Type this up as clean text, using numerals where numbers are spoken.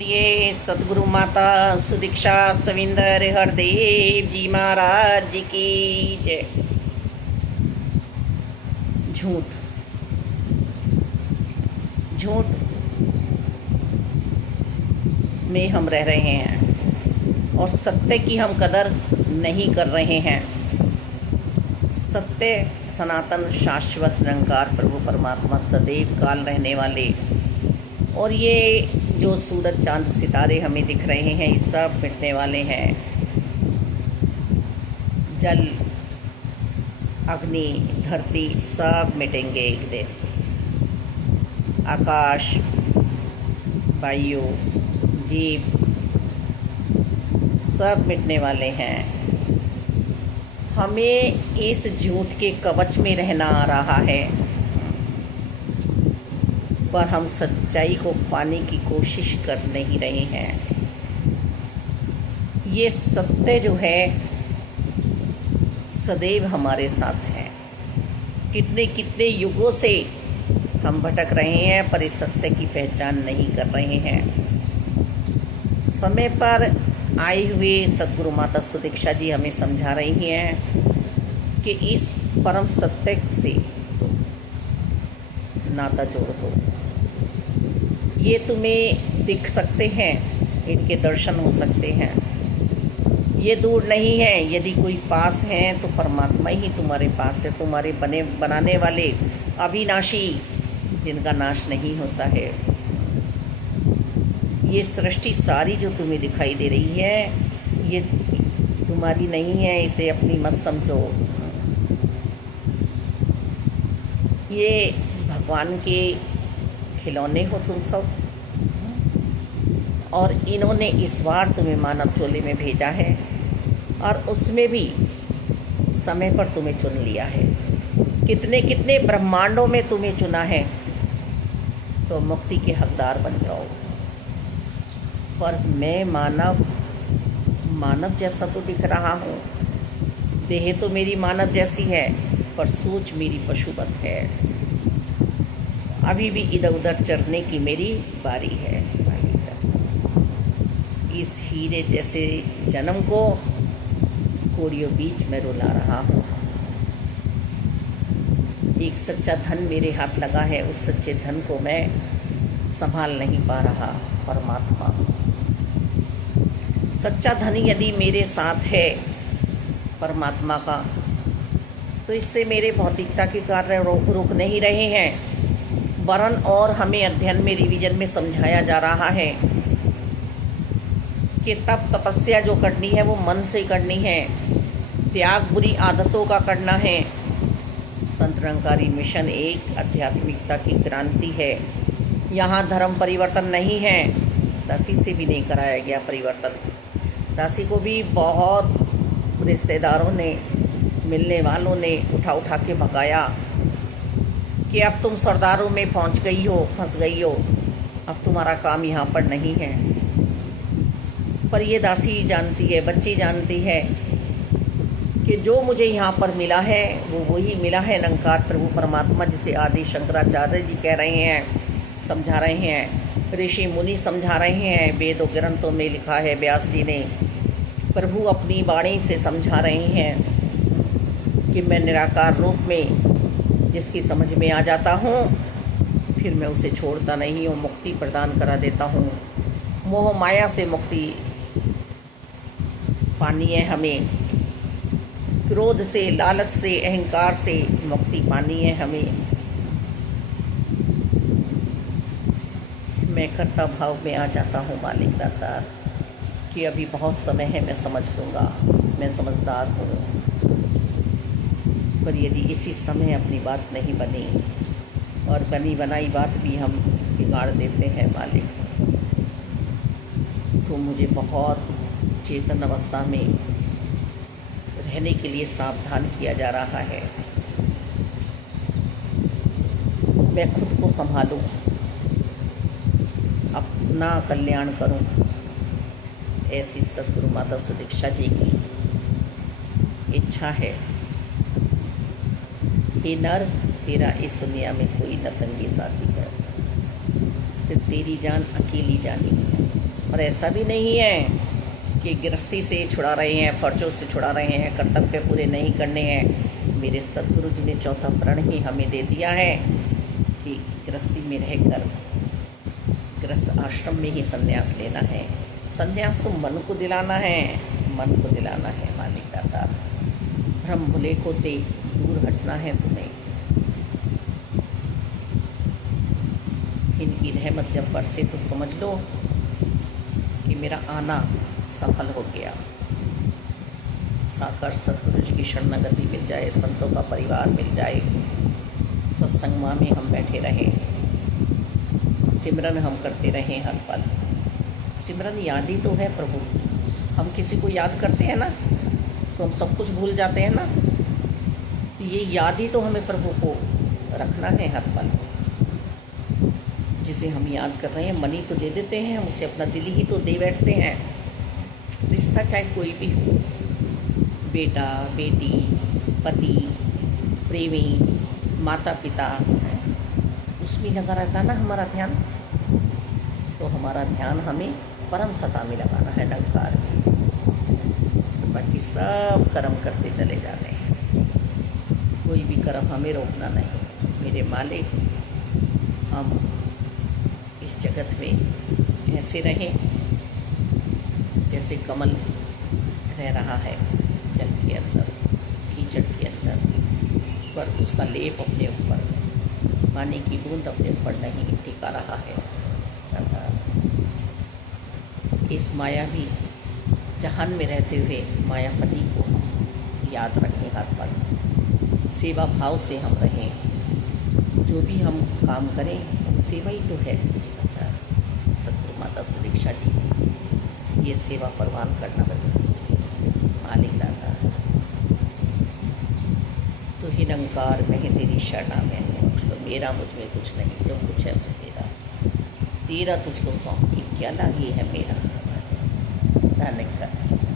ये सदगुरु माता सुदीक्षा सविंदर हरदेव जी महाराज जी की जय। झूठ झूठ में हम रह रहे हैं और सत्य की हम कदर नहीं कर रहे हैं। सत्य सनातन शाश्वत निरंकार प्रभु परमात्मा सदैव काल रहने वाले, और ये जो सूरज चांद सितारे हमें दिख रहे हैं ये सब मिटने वाले हैं। जल अग्नि धरती सब मिटेंगे एक दिन। आकाश वायु जीव सब मिटने वाले हैं। हमें इस झूठ के कवच में रहना आ रहा है, पर हम सच्चाई को पाने की कोशिश कर नहीं रहे हैं। ये सत्य जो है सदैव हमारे साथ है। कितने कितने युगों से हम भटक रहे हैं, पर इस सत्य की पहचान नहीं कर रहे हैं। समय पर आए हुए सदगुरु माता सुदीक्षा जी हमें समझा रही हैं कि इस परम सत्य से नाता जोड़ो। ये तुम्हें दिख सकते हैं, इनके दर्शन हो सकते हैं, ये दूर नहीं है। यदि कोई पास है तो परमात्मा ही तुम्हारे पास है, तुम्हारे बनाने वाले अविनाशी जिनका नाश नहीं होता है। ये सृष्टि सारी जो तुम्हें दिखाई दे रही है ये तुम्हारी नहीं है, इसे अपनी मत समझो। ये भगवान के खिलौने हो तुम सब, और इन्होंने इस बार तुम्हें मानव चोले में भेजा है, और उसमें भी समय पर तुम्हें चुन लिया है। कितने कितने ब्रह्मांडों में तुम्हें चुना है, तो मुक्ति के हकदार बन जाओ। पर मैं मानव जैसा तो दिख रहा हूँ, देह तो मेरी मानव जैसी है, पर सोच मेरी पशुवत है। अभी भी इधर उधर चढ़ने की मेरी बारी है। इस हीरे जैसे जन्म को कोड़ियों बीच में रुला रहा हूँ। एक सच्चा धन मेरे हाथ लगा है, उस सच्चे धन को मैं संभाल नहीं पा रहा। परमात्मा सच्चा धन यदि मेरे साथ है परमात्मा का, तो इससे मेरे भौतिकता के कार्य रुक नहीं रहे हैं, वरन और हमें अध्ययन में रिवीजन में समझाया जा रहा है कि तप तपस्या जो करनी है वो मन से करनी है, त्याग बुरी आदतों का करना है। संत निरंकारी मिशन एक आध्यात्मिकता की क्रांति है। यहाँ धर्म परिवर्तन नहीं है, दासी से भी नहीं कराया गया परिवर्तन। दासी को भी बहुत रिश्तेदारों ने, मिलने वालों ने उठा उठा के भगाया कि अब तुम सरदारों में पहुंच गई हो, फंस गई हो, अब तुम्हारा काम यहाँ पर नहीं है। पर ये दासी जानती है, बच्ची जानती है कि जो मुझे यहाँ पर मिला है वो वही मिला है निरंकार प्रभु परमात्मा, जिसे आदि शंकराचार्य जी कह रहे हैं, समझा रहे हैं, ऋषि मुनि समझा रहे हैं, वेदों ग्रंथों में लिखा है, व्यास जी ने, प्रभु अपनी वाणी से समझा रहे हैं कि मैं निराकार रूप में जिसकी समझ में आ जाता हूँ फिर मैं उसे छोड़ता नहीं हूँ, मुक्ति प्रदान करा देता हूँ। मोह माया से मुक्ति पानी है हमें, क्रोध से, लालच से, अहंकार से मुक्ति पानी है हमें। मैं कर्ता भाव में आ जाता हूँ मालिक दाता कि अभी बहुत समय है, मैं समझ लूँगा, मैं समझदार हूँ। पर यदि इसी समय अपनी बात नहीं बनी, और बनी बनाई बात भी हम बिगाड़ देते हैं मालिक, तो मुझे बहुत चेतन अवस्था में रहने के लिए सावधान किया जा रहा है। मैं खुद को संभालूं, अपना कल्याण करूं, ऐसी सदगुरु माता सुदीक्षा जी की इच्छा है। हे नर, तेरा इस दुनिया में कोई न संगी साथी है, सिर्फ तेरी जान अकेली जानी है। और ऐसा भी नहीं है कि गृहस्थी से छुड़ा रहे हैं, फर्जों से छुड़ा रहे हैं, कर्तव्य पूरे नहीं करने हैं। मेरे सदगुरु जी ने चौथा प्रण ही हमें दे दिया है कि गृहस्थी में रहकर गृहस्थ आश्रम में ही संन्यास लेना है। संन्यास तो मन को दिलाना है, मन को दिलाना है मालिक दाता। भ्रम भुलेखों से दूर हटना है तुम्हें। इनकी रहमत जब बरसे तो समझ लो कि मेरा आना सफल हो गया। साकार सतगुरु जी की शरणागति मिल जाए, संतों का परिवार मिल जाए, सत्संग में हम बैठे रहें, सिमरन हम करते रहें हर पल। सिमरन याद ही तो है प्रभु। हम किसी को याद करते हैं ना तो हम सब कुछ भूल जाते हैं ना। तो ये याद ही तो हमें प्रभु को रखना है हर पल। जिसे हम याद कर रहे हैं मन ही तो दे देते हैं, हम उसे अपना दिल ही तो दे बैठते हैं। रिश्ता चाहे कोई भी हो, बेटा बेटी, पति, प्रेमी, माता पिता, उसमें लगा रहता ना हमारा ध्यान। तो हमारा ध्यान हमें परम सत्ता में लगाना है, निरंकार में। तो बाकी सब कर्म करते चले जाने हैं, कोई भी कर्म हमें रोकना नहीं। मेरे मालिक, हम इस जगत में ऐसे रहें जैसे कमल रह रहा है जल के अंदर, कीचड़ के अंदर, पर उसका लेप अपने ऊपर, पानी की बूंद अपने ऊपर नहीं टिका रहा है। इस मायावी जहान में रहते हुए मायापति को हम याद रखें हर पल। सेवा भाव से हम रहें, जो भी हम काम करें वो सेवा ही तो है। सतगुरु माता से दीक्षा जी ये सेवा परवान करना बच्चा मालिक दाता। तो ही निरंकार मैं तेरी शरणा में है। मेरा मुझ में कुछ नहीं, जो कुछ है सो तेरा, तेरा तुझको सौंप के क्या लागी है मेरा। धन्यवाद।